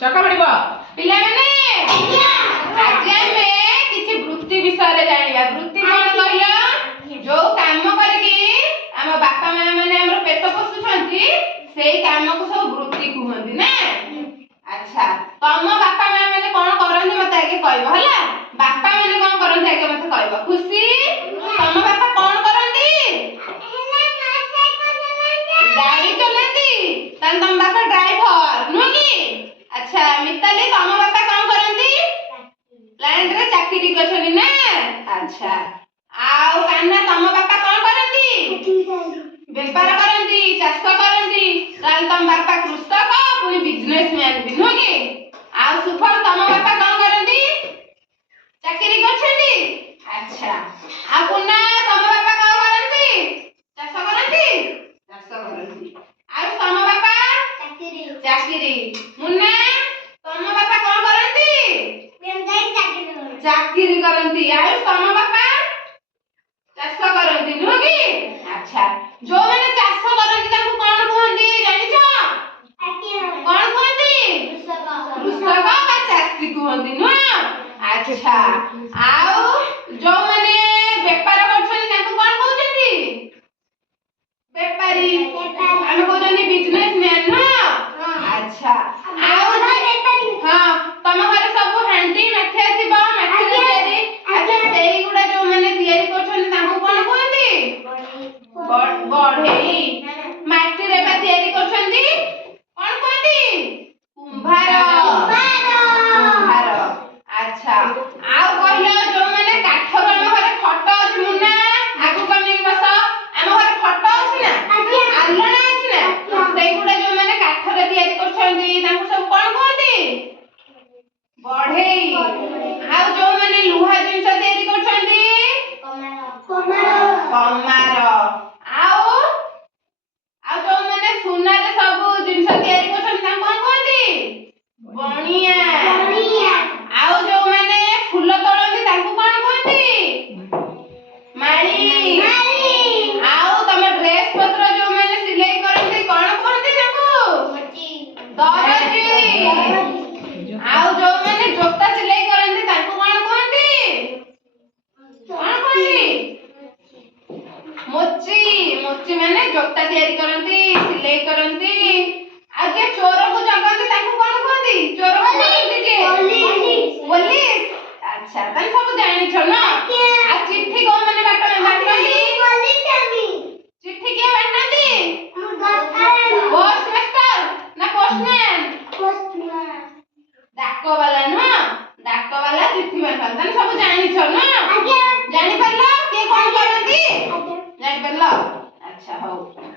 चका पड़िबो पिला माने आज आमे किछि वृत्ति विषय रे जानिबा। वृत्ति कोन कहलो जो काम करके हम बापा मां माने हमर पेट पोषुछंती सेई काम को सब वृत्ति कहंती ना। अच्छा तम बापा मां माने कोन करंती मते आगे कहबो हला। बापा माने कोन करंती आगे मते कहबो। खुशी तम बापा कोन करंती गाड़ी चलाती तन तम बापा ड्राइवर नु की। अच्छा मिताली तम बापा कोन करंती प्लांट रे चाकरी करछनी ना। अच्छा आउ कान्ना तम बापा कोन करंती व्यापार करंती चाष करंती ताल तम बापा कृषक पुनी बिजनेसमैन भी नु की। आउ सुफल तम बापा कोन करंती चाकरी करछनी। अच्छा आ पुन्ना तम बापा कोन करंती चाष करंती चाष करंती। आउ तम बापा चाकरी मुन्ना तम बापा कोन करंती चाकरी करंती। आउ तम बापा चाष करंती नु की। अच्छा जो माने चाष करंती ताकू कोन कहंती जानिछो कोन कहंती कृषक बा चाषी कहंती नु। अच्छा आउ जो माने व्यापार करछनी ताकू कोन कहउछंती व्यापारी हम कहउछंती बिजनेसमैन ना। अच्छा आउ हां तम घरे सब हांडी माठिया थिबा माठी रे तयारी। अच्छा सेई गुडा जो माने तयारी करछनी ताकू कोन कहंती बढ़ेई। माटी रे बा तयारी करछंती कोन कहंती कुंभार कुंभार। अच्छा आउ कहलो जो माने काठर हम घरे खट अछि मुन्ना आगु कने बस हम घरे खट अछि ना आलना अछि ना सेई गुडा जो माने काठर तयारी करछंती ताकू सब कोन कहंती बढ़ेई। आउ जो माने लुहा जिंस तयारी करछंती कमार। आउ आउ जो माने सुना रे सब जिंस तयारी करछंती ताकू कोन कहंती बणिया। आउ जो माने फूल तोड़ंती ताकू कोन कहंती माली। आउ तम ड्रेस पत्र जो माने सिलाई करंती कोन कहंती ताकू दरजी। आउ जो माने जोता सिलाई करंती ताकू कोन कहंती मोची। मोची माने जोता तयारी करंती सिलाई करंती। आ जे चोर को जगंती ताकू कोन कहंती चोर को जगंती जे पुलिस। अच्छा तने सब जानि छ ना। आ चिट्ठी को माने बाटंती चिट्ठी के बाटंती पोस्ट मास्टर ना पोस्टमैन डाक वाला ना। डाक वाला चिट्ठी बाटंती तने सब जानि छ ना। जानि परलो के कोन करंती जानि परलो। अच्छा हो।